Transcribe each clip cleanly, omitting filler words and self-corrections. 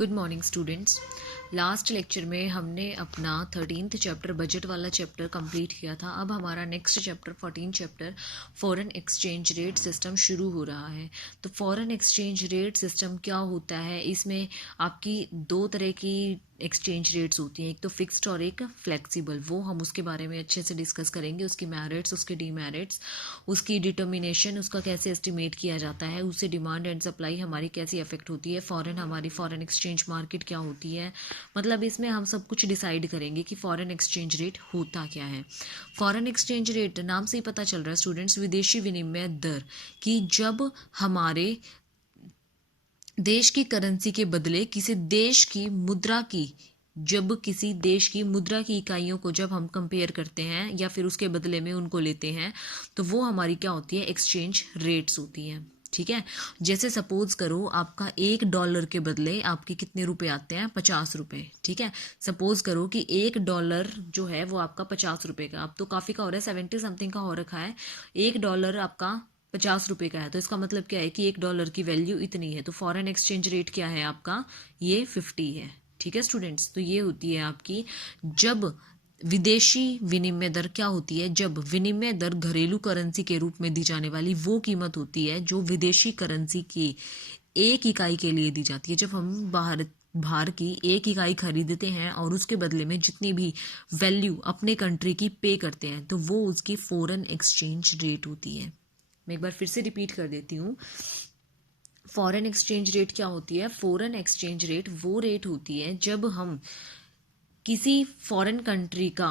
Good morning students. Last lecture में हमने अपना 13th चैप्टर बजट वाला चैप्टर कंप्लीट किया था। अब हमारा next chapter 14 chapter foreign exchange rate system शुरू हो रहा है। तो फॉरेन एक्सचेंज रेट सिस्टम क्या होता है, इसमें आपकी दो तरह की एक्सचेंज रेट्स होती हैं, एक तो फिक्स्ड और एक फ्लेक्सिबल। वो हम उसके बारे में अच्छे से डिस्कस करेंगे, उसकी मेरिट्स, उसके डीमेरिट्स, उसकी डिटर्मिनेशन, उसका कैसे एस्टिमेट किया जाता है, उससे डिमांड एंड सप्लाई हमारी कैसी अफेक्ट होती है, हमारी फॉरेन एक्सचेंज मार्केट क्या होती है। मतलब इसमें हम सब कुछ डिसाइड करेंगे कि फॉरेन एक्सचेंज रेट होता क्या है। फॉरेन एक्सचेंज रेट नाम से ही पता चल रहा है स्टूडेंट्स, विदेशी विनिमय दर, कि जब हमारे देश की करेंसी के बदले किसी देश की मुद्रा की इकाइयों को जब हम कंपेयर करते हैं या फिर उसके बदले में उनको लेते हैं, तो वो हमारी क्या होती है, एक्सचेंज रेट्स होती हैं। ठीक है, जैसे सपोज करो आपका $1 के बदले आपके कितने रुपए आते हैं, 50 रुपए। ठीक है, सपोज करो कि $1 जो है वो आपका 50 रुपए का, अब तो काफी का हो रहा है, 70 समथिंग का हो रखा है। $1 आपका 50 रुपए का है, तो इसका मतलब क्या है कि $1 की वैल्यू इतनी है। तो फॉरेन एक्सचेंज रेट क्या है आपका, ये 50 है। ठीक है स्टूडेंट्स, तो ये होती है आपकी जब विदेशी विनिमय दर क्या होती है, जब विनिमय दर घरेलू करेंसी के रूप में दी जाने वाली वो कीमत होती है जो विदेशी करेंसी की एक इकाई के लिए दी जाती है। जब हम बाहर की एक इकाई खरीदते हैं और उसके बदले में जितनी भी वैल्यू अपने कंट्री की पे करते हैं, तो वो उसकी फॉरेन एक्सचेंज रेट होती है। मैं एक बार फिर से रिपीट कर देती हूँ, फॉरेन एक्सचेंज रेट क्या होती है। फॉरेन एक्सचेंज रेट वो रेट होती है जब हम किसी फॉरेन कंट्री का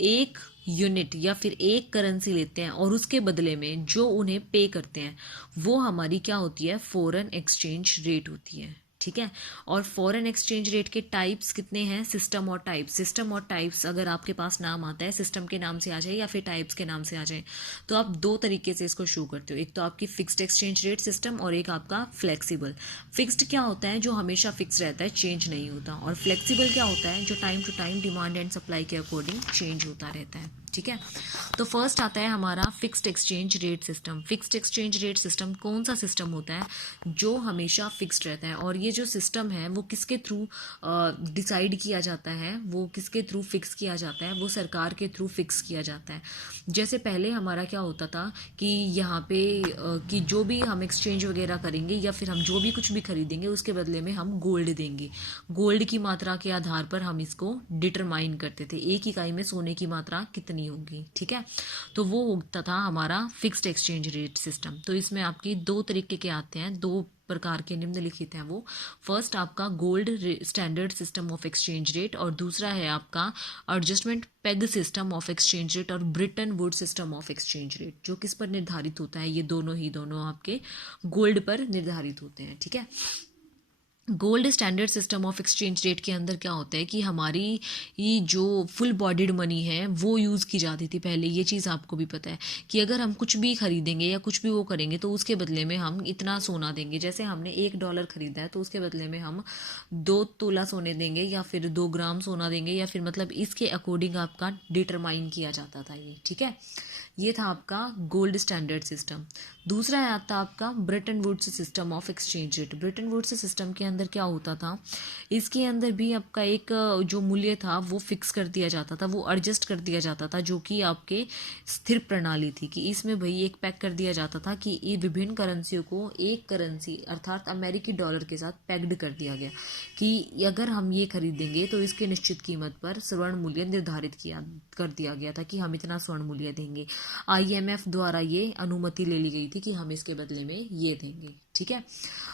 एक यूनिट या फिर एक करेंसी लेते हैं और उसके बदले में जो उन्हें पे करते हैं, वो हमारी क्या होती है, फॉरेन एक्सचेंज रेट होती है। ठीक है, और फॉरेन एक्सचेंज रेट के टाइप्स कितने हैं, सिस्टम और टाइप्स। सिस्टम और टाइप्स अगर आपके पास नाम आता है, सिस्टम के नाम से आ जाए या फिर टाइप्स के नाम से आ जाए, तो आप दो तरीके से इसको शो करते हो। एक तो आपकी फिक्स्ड एक्सचेंज रेट सिस्टम और एक आपका फ्लेक्सिबल। फिक्स्ड क्या होता है, जो हमेशा फिक्स रहता है, चेंज नहीं होता। और फ्लेक्सिबल क्या होता है, जो time to time demand and supply के अकॉर्डिंग चेंज होता रहता है। ठीक है, तो फर्स्ट आता है हमारा fixed exchange rate system. Fixed exchange rate system कौन सा सिस्टम होता है, जो हमेशा फिक्स्ड रहता है। और ये जो सिस्टम है वो किसके थ्रू डिसाइड किया जाता है, वो किसके थ्रू फिक्स किया जाता है, वो सरकार के थ्रू फिक्स किया जाता है। जैसे पहले हमारा क्या होता था कि यहाँ पे कि जो भी हम एक्सचेंज वगैरह करेंगे या फिर हम जो भी कुछ भी खरीदेंगे, उसके बदले में हम गोल्ड देंगे। गोल्ड की मात्रा के आधार पर हम इसको डिटरमाइन करते थे, एक इकाई में सोने की मात्रा कितनी होगी। ठीक है, तो वो होता था हमारा फिक्स्ड एक्सचेंज रेट सिस्टम। तो इसमें आपकी दो तरीके के आते हैं, दो प्रकार के निम्नलिखित हैं वो। फर्स्ट आपका gold standard system of exchange rate, और दूसरा है आपका adjustment peg system of exchange rate और Bretton Woods system of exchange rate. जो किस पर निर्धारित होता है, ये दोनों आपके गोल्ड पर निर्धारित होते हैं। ठीक है, gold standard system of exchange rate के अंदर क्या होता है कि हमारी ये जो फुल बॉडीड मनी है वो यूज़ की जाती थी पहले। ये चीज़ आपको भी पता है कि अगर हम कुछ भी खरीदेंगे या कुछ भी वो करेंगे, तो उसके बदले में हम इतना सोना देंगे। जैसे हमने $1 खरीदा है, तो उसके बदले में हम 2 तोला सोने देंगे या फिर 2 ग्राम सोना देंगे, या फिर मतलब इसके अकॉर्डिंग आपका डिटरमाइन किया जाता था ये। ठीक है, ये था आपका गोल्ड स्टैंडर्ड सिस्टम। दूसरा आता आपका Bretton Woods system of exchange rate. Bretton Woods system के अंदर क्या होता था, इसके अंदर भी आपका एक जो मूल्य था वो फिक्स कर दिया जाता था, वो एडजस्ट कर दिया जाता था, जो कि आपके स्थिर प्रणाली थी। कि इसमें भाई एक पैक कर दिया जाता था कि ये विभिन्न करेंसियों को एक करेंसी अर्थात अमेरिकी डॉलर के साथ पैक्ड कर दिया गया कि अगर हम ये खरीदेंगे तो इसके निश्चित कीमत पर स्वर्ण मूल्य निर्धारित कर दिया गया था कि हम इतना स्वर्ण मूल्य देंगे। IMF द्वारा ये अनुमति ले ली गई थी कि हम इसके बदले में ये देंगे। ठीक है,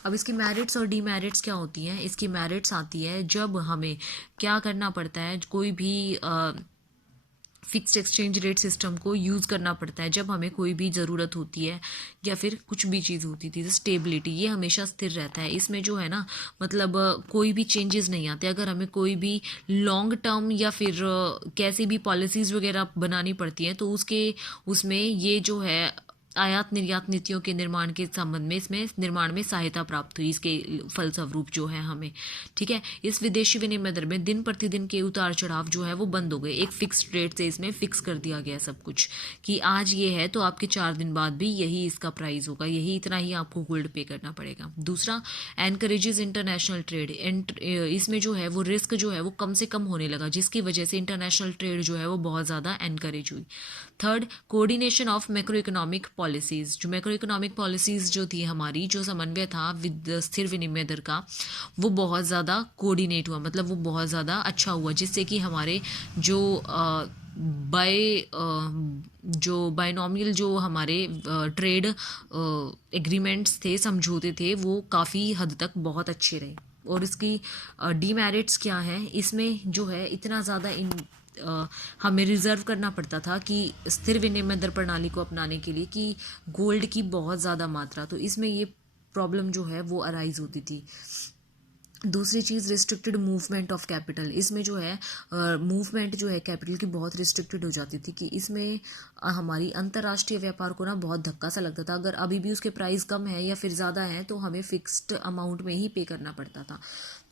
अब इसकी मेरिट्स और डीमेरिट्स क्या होती हैं। इसकी मेरिट्स आती है जब हमें क्या करना पड़ता है, कोई भी फिक्स्ड एक्सचेंज रेट सिस्टम को यूज़ करना पड़ता है जब हमें कोई भी ज़रूरत होती है या फिर कुछ भी चीज़ होती थी। स्टेबिलिटी, ये हमेशा स्थिर रहता है। इसमें जो है ना, मतलब कोई भी चेंजेस नहीं आते। अगर हमें कोई भी लॉन्ग टर्म या फिर कैसी भी पॉलिसीज़ वगैरह बनानी पड़ती हैं, तो उसमें ये जो है आयात निर्यात नीतियों के निर्माण के संबंध में इसमें निर्माण में सहायता प्राप्त हुई, इसके फलस्वरूप जो है हमें, ठीक है। इस विदेशी विनिमय दर में दिन प्रतिदिन के उतार चढ़ाव जो है वो बंद हो गए, एक फिक्स्ड रेट से इसमें फिक्स कर दिया गया सब कुछ कि आज ये है तो आपके 4 दिन बाद भी यही इसका प्राइस होगा, यही इतना ही आपको गोल्ड पे करना पड़ेगा। दूसरा, एनकरेजेस इंटरनेशनल ट्रेड, इसमें जो है वो रिस्क जो है वो कम से कम होने लगा, जिसकी वजह से इंटरनेशनल ट्रेड जो है वो बहुत ज़्यादा एनकरेज हुई। Third, coordination of macro economic policies, जो मैक्रो इकोनॉमिक पॉलिसीज़ जो थी हमारी, जो समन्वय था स्थिर विनिमय दर का, वो बहुत ज़्यादा कोऑर्डिनेट हुआ, मतलब वो बहुत ज़्यादा अच्छा हुआ, जिससे कि हमारे जो बायनॉमियल जो हमारे ट्रेड एग्रीमेंट्स थे, समझौते थे, वो काफ़ी हद तक बहुत अच्छे रहे। और इसकी डीमेरिट्स क्या हैं, इसमें जो है इतना ज़्यादा हमें रिजर्व करना पड़ता था कि स्थिर विनिमय दर प्रणाली को अपनाने के लिए, कि गोल्ड की बहुत ज़्यादा मात्रा, तो इसमें ये प्रॉब्लम जो है वो अराइज होती थी। दूसरी चीज़, रिस्ट्रिक्टेड मूवमेंट ऑफ कैपिटल, इसमें जो है मूवमेंट जो है कैपिटल की बहुत रिस्ट्रिक्टेड हो जाती थी, कि इसमें हमारी अंतर्राष्ट्रीय व्यापार को ना बहुत धक्का सा लगता था। अगर अभी भी उसके प्राइस कम है या फिर ज़्यादा है तो हमें फिक्स्ड अमाउंट में ही पे करना पड़ता था।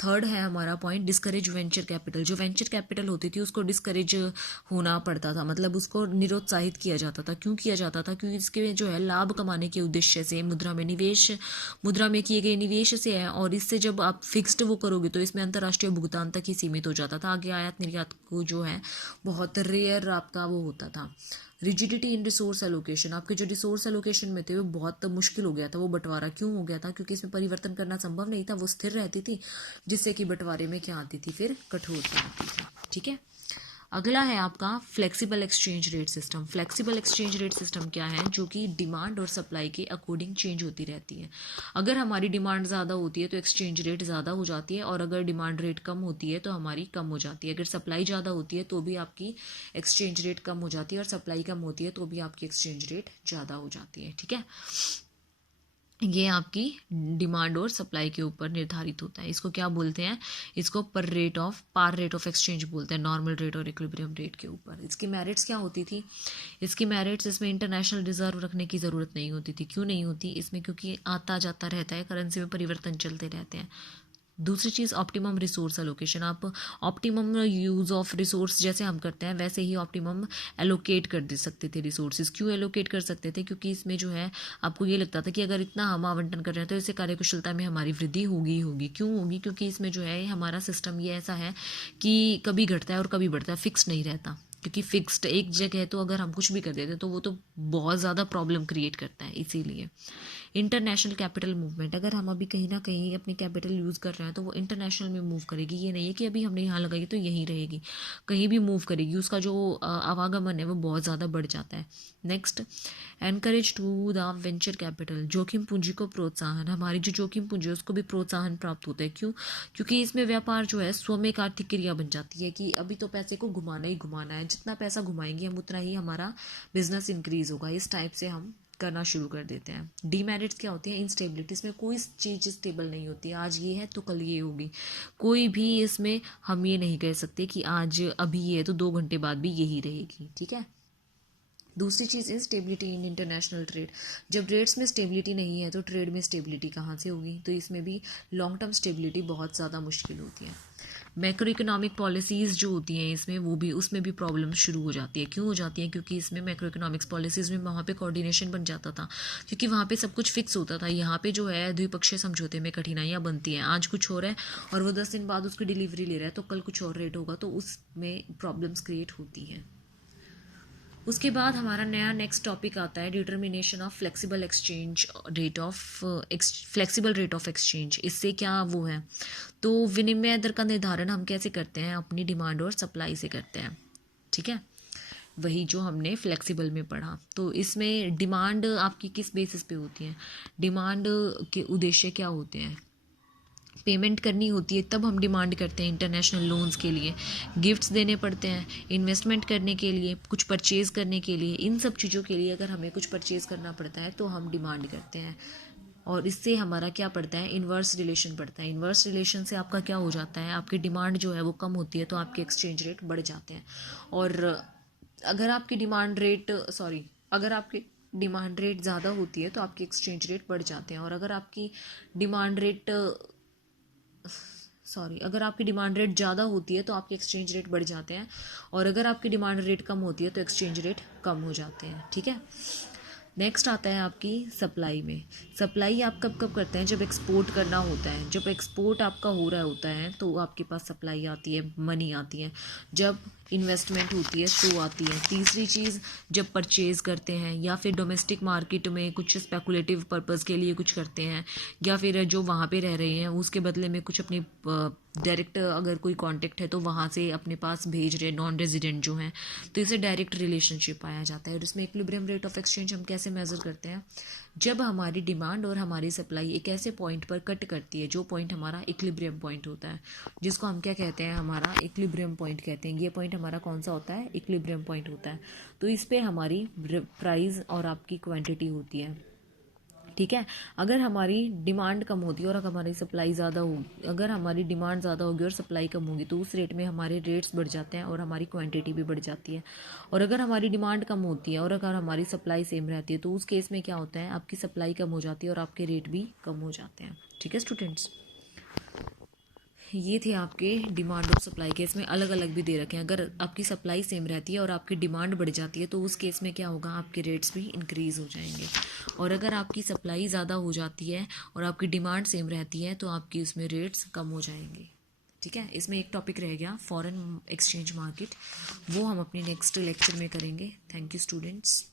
थर्ड है हमारा पॉइंट, डिस्करेज वेंचर कैपिटल, जो वेंचर कैपिटल होती थी उसको डिस्करेज होना पड़ता था, मतलब उसको निरुत्साहित किया जाता था। क्यों किया जाता था? क्योंकि इसके जो है लाभ कमाने के उद्देश्य से मुद्रा में किए गए निवेश से है, और इससे जब आप फिक्स्ड वो करोगे तो इसमें अंतर्राष्ट्रीय भुगतान तक ही सीमित हो जाता था। आगे आयात निर्यात को जो है बहुत रेयर आपका वो होता था। रिजिडिटी इन रिसोर्स एलोकेशन, आपके जो रिसोर्स एलोकेशन में थे वो बहुत मुश्किल हो गया था, वो बंटवारा क्यों हो गया था? क्योंकि इसमें परिवर्तन करना संभव नहीं था, वो स्थिर रहती थी, जिससे कि बंटवारे में क्या आती थी, फिर कठोरता आती थी, ठीक है। अगला है आपका flexible exchange rate system. Flexible exchange rate system क्या है? जो कि डिमांड और सप्लाई के अकॉर्डिंग चेंज होती रहती है। अगर हमारी डिमांड ज़्यादा होती है तो एक्सचेंज रेट ज़्यादा हो जाती है, और अगर डिमांड रेट कम होती है तो हमारी कम हो जाती है। अगर सप्लाई ज़्यादा होती है तो भी आपकी एक्सचेंज रेट कम हो जाती है, और सप्लाई कम होती है तो भी आपकी एक्सचेंज रेट ज़्यादा हो जाती है, ठीक है। ये आपकी डिमांड और सप्लाई के ऊपर निर्धारित होता है। इसको क्या बोलते हैं? इसको पार रेट ऑफ एक्सचेंज बोलते हैं, नॉर्मल रेट और इक्विलिब्रियम रेट के ऊपर। इसकी मेरिट्स क्या होती थी? इसकी मेरिट्स, इसमें इंटरनेशनल रिजर्व रखने की ज़रूरत नहीं होती थी। क्यों नहीं होती? इसमें क्योंकि आता जाता रहता है, करेंसी में परिवर्तन चलते रहते हैं। दूसरी चीज़, ऑप्टिमम रिसोर्स एलोकेशन, आप ऑप्टिमम यूज़ ऑफ रिसोर्स जैसे हम करते हैं वैसे ही ऑप्टिमम एलोकेट कर दे सकते थे रिसोर्सेज। क्यों एलोकेट कर सकते थे? क्योंकि इसमें जो है आपको ये लगता था कि अगर इतना हम आवंटन कर रहे हैं तो इससे कार्यकुशलता में हमारी वृद्धि होगी। क्यों होगी? क्योंकि इसमें जो है हमारा सिस्टम ये ऐसा है कि कभी घटता है और कभी बढ़ता है, फिक्स नहीं रहता। क्योंकि फिक्स्ड एक जगह है तो अगर हम कुछ भी कर देते तो वो तो बहुत ज़्यादा प्रॉब्लम क्रिएट करता है। इसीलिए इंटरनेशनल कैपिटल मूवमेंट, अगर हम अभी कहीं ना कहीं अपनी कैपिटल यूज़ कर रहे हैं तो वो इंटरनेशनल में मूव करेगी। ये नहीं है कि अभी हमने यहाँ लगाई तो यहीं रहेगी, कहीं भी मूव करेगी, उसका जो आवागमन है वो बहुत ज़्यादा बढ़ जाता है। Next, encourage to the venture capital, जोखिम पूंजी को प्रोत्साहन, हमारी जो जोखिम पूंजी है उसको भी प्रोत्साहन प्राप्त होता है। क्यों? क्योंकि इसमें व्यापार जो है स्वयं एक आर्थिक क्रिया बन जाती है, कि अभी तो पैसे को घुमाना ही घुमाना है, जितना पैसा घुमाएंगे हम उतना ही हमारा बिजनेस इंक्रीज होगा। इस टाइप से हम करना शुरू कर देते हैं। डीमेरिट्स क्या होती है? इंस्टेबिलिटी, इसमें कोई चीज़ स्टेबल नहीं होती, आज ये है तो कल ये होगी। कोई भी इसमें हम ये नहीं कह सकते कि आज अभी ये है तो 2 घंटे बाद भी यही रहेगी, ठीक है। दूसरी चीज़, इंस्टेबिलिटी इन इंटरनेशनल ट्रेड, जब रेट्स में स्टेबिलिटी नहीं है तो ट्रेड में स्टेबिलिटी कहाँ से होगी? तो इसमें भी लॉन्ग टर्म स्टेबिलिटी बहुत ज़्यादा मुश्किल होती है। मैक्रो इकोनॉमिक पॉलिसीज़ जो होती हैं इसमें, वो भी उसमें भी प्रॉब्लम शुरू हो जाती है। क्यों हो जाती है? क्योंकि इसमें मैक्रो इकोनॉमिक्स पॉलिसीज़ में वहाँ पे कोऑर्डिनेशन बन जाता था, क्योंकि वहाँ पे सब कुछ फिक्स होता था। यहाँ पे जो है द्विपक्षीय समझौते में कठिनाइयाँ बनती हैं। आज कुछ हो रहा है और वो 10 दिन बाद उसकी डिलीवरी ले रहा है, तो कल कुछ और रेट होगा, तो उसमें प्रॉब्लम्स क्रिएट होती हैं। उसके बाद हमारा नया नेक्स्ट टॉपिक आता है determination of flexible rate of exchange. इससे क्या वो है? तो विनिमय दर का निर्धारण हम कैसे करते हैं? अपनी डिमांड और सप्लाई से करते हैं, ठीक है। वही जो हमने फ्लेक्सिबल में पढ़ा। तो इसमें डिमांड आपकी किस बेसिस पे होती है? डिमांड के उद्देश्य क्या होते हैं? पेमेंट करनी होती है तब हम डिमांड करते हैं इंटरनेशनल लोन्स के लिए, गिफ्ट्स देने पड़ते हैं, इन्वेस्टमेंट करने के लिए, कुछ परचेज़ करने के लिए, इन सब चीज़ों के लिए अगर हमें कुछ परचेज़ करना पड़ता है तो हम डिमांड करते हैं। और इससे हमारा क्या पड़ता है? इन्वर्स रिलेशन पड़ता है। इन्वर्स रिलेशन से आपका क्या हो जाता है? आपकी डिमांड जो है वो कम होती है तो आपके एक्सचेंज रेट बढ़ जाते हैं। और अगर आपकी डिमांड रेट ज़्यादा होती है तो आपकी एक्सचेंज रेट बढ़ जाते हैं, और अगर आपकी डिमांड रेट अगर आपकी डिमांड रेट ज़्यादा होती है तो आपके एक्सचेंज रेट बढ़ जाते हैं, और अगर आपकी डिमांड रेट कम होती है तो एक्सचेंज रेट कम हो जाते हैं। ठीक है, नेक्स्ट आता है आपकी सप्लाई में। सप्लाई आप कब कब करते हैं, जब एक्सपोर्ट करना होता है। जब एक्सपोर्ट आपका हो रहा होता है तो आपके पास सप्लाई आती है, मनी आती है। जब इन्वेस्टमेंट होती है तो आती है। तीसरी चीज़, जब परचेज़ करते हैं या फिर डोमेस्टिक मार्केट में कुछ स्पेकुलेटिव पर्पज़ के लिए कुछ करते हैं, या फिर जो वहाँ पे रह रहे हैं उसके बदले में कुछ अपनी डायरेक्ट अगर कोई कांटेक्ट है तो वहाँ से अपने पास भेज रहे नॉन रेजिडेंट जो हैं, तो इसे डायरेक्ट रिलेशनशिप पाया जाता है। और इसमें इक्विलिब्रियम रेट ऑफ एक्सचेंज हम कैसे मेज़र करते हैं, जब हमारी डिमांड और हमारी सप्लाई एक ऐसे पॉइंट पर कट करती है जो पॉइंट हमारा इक्विलिब्रियम पॉइंट होता है, जिसको हम क्या कहते हैं, हमारा इक्विलिब्रियम पॉइंट कहते हैं। ये पॉइंट हमारा कौन सा होता है, इक्विलिब्रियम पॉइंट होता है। तो इस पे हमारी प्राइस और आपकी क्वांटिटी होती है। ठीक है, अगर हमारी डिमांड कम होती है और अगर हमारी सप्लाई ज़्यादा होगी, अगर हमारी डिमांड ज़्यादा होगी और सप्लाई कम होगी तो उस रेट में हमारे रेट्स बढ़ जाते हैं और हमारी क्वांटिटी भी बढ़ जाती है। और अगर हमारी डिमांड कम होती है और अगर हमारी सप्लाई सेम रहती है तो उस केस में क्या होता है, आपकी सप्लाई कम हो जाती है और आपके रेट भी कम हो जाते हैं। ठीक है स्टूडेंट्स, ये थे आपके डिमांड और सप्लाई के। इसमें अलग अलग भी दे रखे हैं। अगर आपकी सप्लाई सेम रहती है और आपकी डिमांड बढ़ जाती है तो उस केस में क्या होगा, आपके रेट्स भी इंक्रीज़ हो जाएंगे। और अगर आपकी सप्लाई ज़्यादा हो जाती है और आपकी डिमांड सेम रहती है तो आपकी उसमें रेट्स कम हो जाएंगे। ठीक है, इसमें एक टॉपिक रह गया फॉरेन एक्सचेंज मार्केट, वो हम अपने नेक्स्ट लेक्चर में करेंगे। Thank you students.